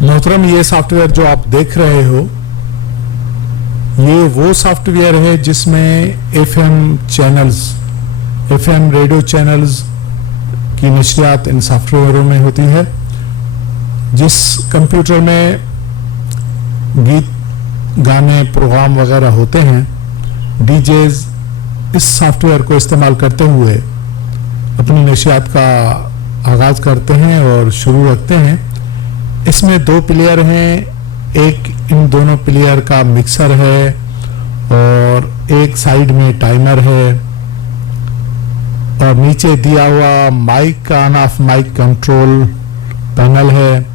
मोहतरम, ये सॉफ्टवेयर जो आप देख रहे हो, ये वो सॉफ्टवेयर है जिसमें FM channels, FM radio channels की नशरियात इन सॉफ्टवेयरों में होती है। जिस कंप्यूटर में गीत गाने प्रोग्राम वगैरह होते हैं, डीजेज इस सॉफ्टवेयर को इस्तेमाल करते हुए अपनी नशरियात का आगाज करते हैं और शुरू रखते हैं। इसमें दो प्लेयर हैं, एक इन दोनों प्लेयर का मिक्सर है और एक साइड में टाइमर है और नीचे दिया हुआ माइक का on off mic control panel है।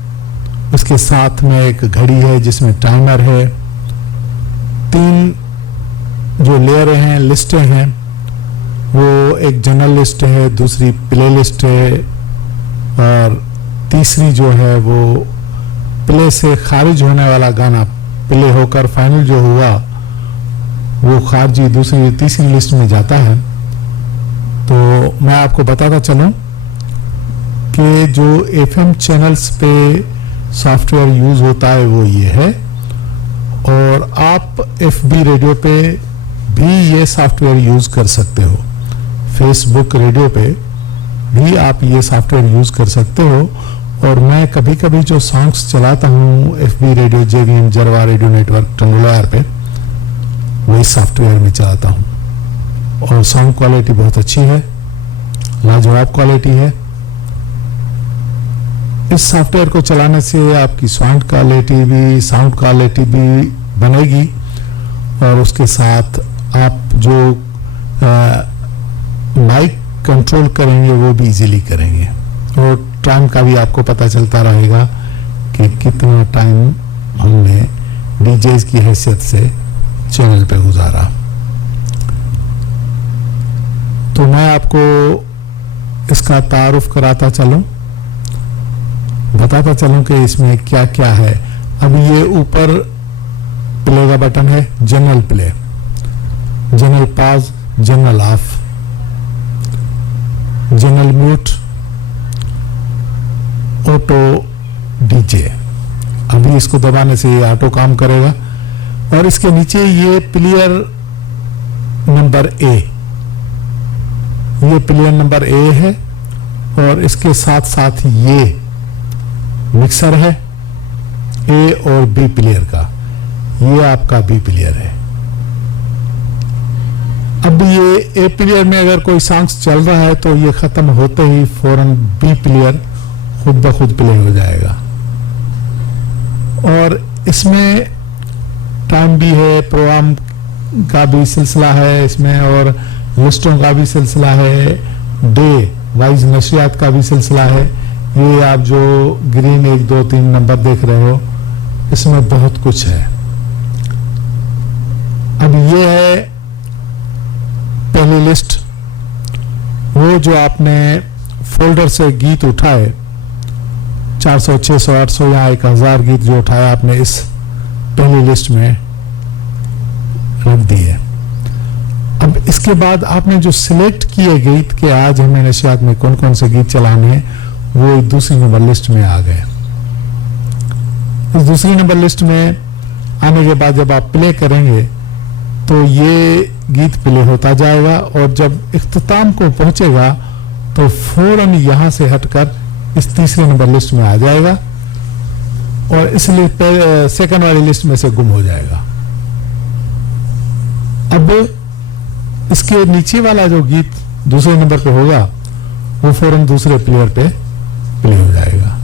उसके साथ में एक घड़ी है जिसमें टाइमर है। तीन जो लेयर हैं, लिस्टें हैं, वो एक जनरल लिस्ट है, दूसरी प्ले लिस्ट है और तीसरी जो है वो प्ले से खारिज होने वाला गाना, प्ले होकर फाइनल जो हुआ वो खारजी दूसरी तीसरी लिस्ट में जाता है। तो मैं आपको बताता चलूं कि जो एफएम चैनल्स पे सॉफ्टवेयर यूज होता है वो ये है, और आप एफबी रेडियो पे भी ये सॉफ्टवेयर यूज कर सकते हो। फेसबुक रेडियो पे भी आप ये सॉफ्टवेयर यूज कर सकते हो। और मैं कभी कभी जो सॉन्ग्स चलाता हूँ FB radio, JVM, Jarwa radio network, टंगुलार पे, वही सॉफ्टवेयर में चलाता हूँ और साउंड क्वालिटी बहुत अच्छी है, लाजवाब क्वालिटी है। इस सॉफ्टवेयर को चलाने से आपकी साउंड क्वालिटी भी बनेगी और उसके साथ आप जो माइक कंट्रोल करेंगे वो भी इजीली करेंगे और टाइम का भी आपको पता चलता रहेगा कि कितना टाइम हमने डीजेज की हैसियत से चैनल पे गुजारा। तो मैं आपको इसका तारुफ कराता चलूं, बताता चलूं कि इसमें क्या क्या है। अब ये ऊपर प्ले का बटन है, general play, general pause, general of, general mute, auto DJ. अभी इसको दबाने से ये ऑटो काम करेगा। और इसके नीचे ये प्लेयर नंबर ए, ये प्लेयर नंबर ए है और इसके साथ साथ ये मिक्सर है ए और बी प्लेयर का, ये आपका बी प्लेयर है। अब ये ए प्लेयर में अगर कोई सॉन्ग्स चल रहा है तो ये खत्म होते ही फौरन बी प्लेयर खुद ब खुद प्ले हो जाएगा। और इसमें टाइम भी है, प्रोग्राम का भी सिलसिला है इसमें और लिस्टों का भी सिलसिला है, डे वाइज नशरियात का भी सिलसिला है। ये आप जो ग्रीन 1 2 3 नंबर देख रहे हो, इसमें बहुत कुछ है। अब ये है पहली लिस्ट, वो जो आपने फोल्डर से गीत उठाए, 400, 600, 800 या 1000 गीत जो उठाया आपने इस पहली लिस्ट में रख दिए। अब इसके बाद आपने जो सिलेक्ट किए गीत के आज हमें नशरियात में कौन कौन से गीत चलाने हैं, वो दूसरी नंबर लिस्ट में आ गए। इस दूसरी नंबर लिस्ट में आने के बाद जब आप प्ले करेंगे तो ये गीत प्ले होता जाएगा और जब इख्तिताम को पहुंचेगा तो फौरन यहां से हटकर इस तीसरे नंबर लिस्ट में आ जाएगा और इसलिए सेकंड वाली लिस्ट में से गुम हो जाएगा। अब इसके नीचे वाला जो गीत दूसरे नंबर पे होगा वो फौरन दूसरे प्लेयर पे प्ले हो जाएगा।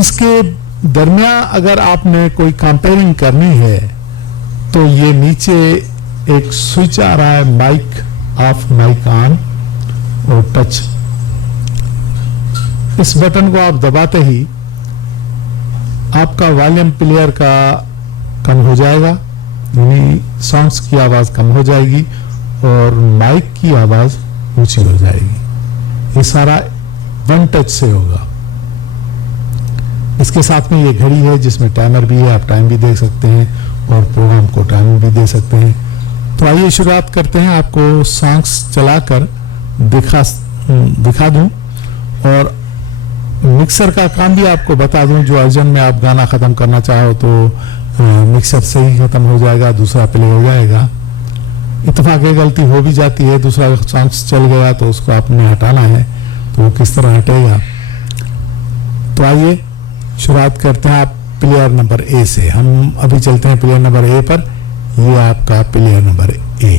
इसके दरमियान अगर आपने कोई कंपेयरिंग करनी है तो ये नीचे एक स्विच आ रहा है, माइक ऑफ, माइक ऑन और टच। इस बटन को आप दबाते ही आपका वॉल्यूम प्लेयर का कम हो जाएगा, यानी सॉन्ग्स की आवाज कम हो जाएगी और माइक की आवाज ऊंची हो जाएगी। ये सारा वन टच से होगा। इसके साथ में ये घड़ी है जिसमें टाइमर भी है, आप टाइम भी देख सकते हैं और प्रोग्राम को टाइम भी दे सकते हैं। तो आइए शुरुआत करते हैं, आपको सॉन्ग्स चलाकर दिखा दूं और मिक्सर का काम भी आपको बता दूं, जो अर्जेंट में आप गाना ख़त्म करना चाहो तो मिक्सर से ही ख़त्म हो जाएगा, दूसरा प्ले हो जाएगा। इत्तेफाक गलती हो भी जाती है, दूसरा सॉन्ग चल गया तो उसको आपने हटाना है, तो वो किस तरह हटेगा। तो आइए शुरुआत करते हैं आप प्लेयर नंबर ए से। हम अभी चलते हैं प्लेयर नंबर ए पर। ये आपका player number A.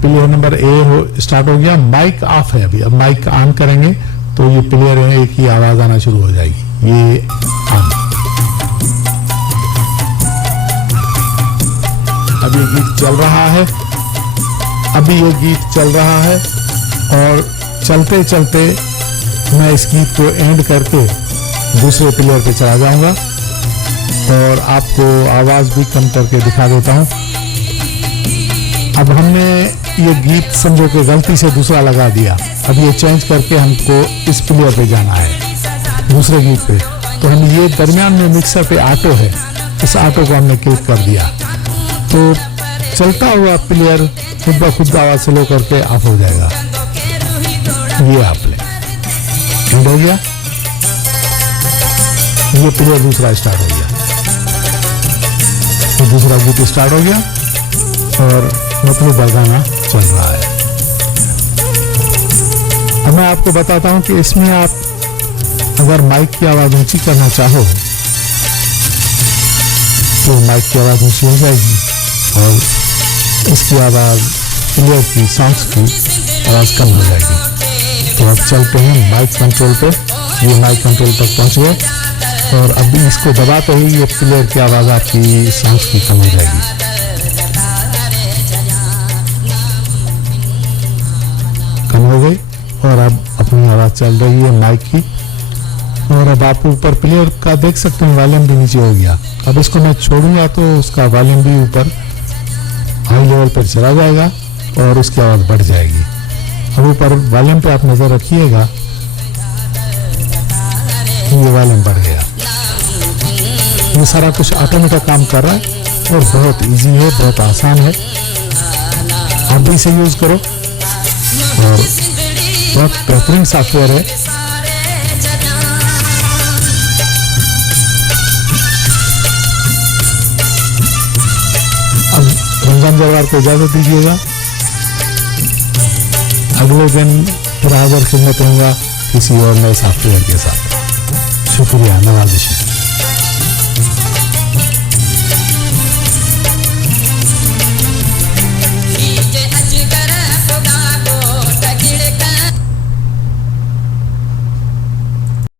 Player number A start हो गया। माइक ऑफ है अभी, अब माइक ऑन करेंगे तो ये प्लेयर ए की आवाज आना शुरू हो जाएगी। ये ऑन। अब ये गीत चल रहा है, अभी ये गीत चल रहा है और चलते चलते मैं इस गीत को एंड करके दूसरे प्लेयर पे चला जाऊंगा और आपको आवाज भी कम करके दिखा देता हूं। अब हमने ये गीत समझो कि गलती से दूसरा लगा दिया, अब ये चेंज करके हमको इस प्लेयर पे जाना है, दूसरे गीत पे। तो हम ये दरमियान में मिक्सर पे ऑटो है, इस ऑटो को हमने क्लिक कर दिया तो चलता हुआ प्लेयर खुद ब खुद आवाज स्लो करके ऑफ हो जाएगा। ये आप ले एंड हो गया, ये प्लेयर दूसरा स्टार्ट हो गया, तो दूसरा गीत स्टार्ट हो गया और मतलब गाना चल रहा है। अब मैं आपको बताता हूं कि इसमें आप अगर माइक की आवाज ऊंची करना चाहो तो माइक की आवाज ऊंची हो जाएगी और इसकी आवाज प्लेयर की सॉन्ग्स की आवाज कम हो जाएगी। तो अब चलते हैं माइक कंट्रोल पे। ये माइक कंट्रोल तक पहुंच गए और अभी इसको दबाते ही ये प्लेयर की आवाज आपकी सॉन्ग्स की कम हो जाएगी। कम हो गई और अब अपनी आवाज चल रही है माइक की। और अब आप ऊपर प्लेयर का देख सकते हैं वॉल्यूम भी नीचे हो गया। अब इसको मैं छोड़ूंगा तो उसका वॉल्यूम भी ऊपर हाई लेवल पर चला जाएगा और उसकी आवाज बढ़ जाएगी। अब ऊपर वॉल्यूम पे आप नजर रखिएगा, ये वॉल्यूम बढ़ गया। ये सारा कुछ ऑटोमेटिक काम कर रहा है और बहुत इजी है, बहुत आसान है। आप भी इसे यूज करो और बहुत बेहतरीन सॉफ्टवेयर है। अब रमजान जरवार को इजाजत दीजिएगा, अगले दिन फिर हाजिर खिदमत होऊंगा किसी और नए सॉफ्टवेयर के साथ। शुक्रिया, नवाजिश।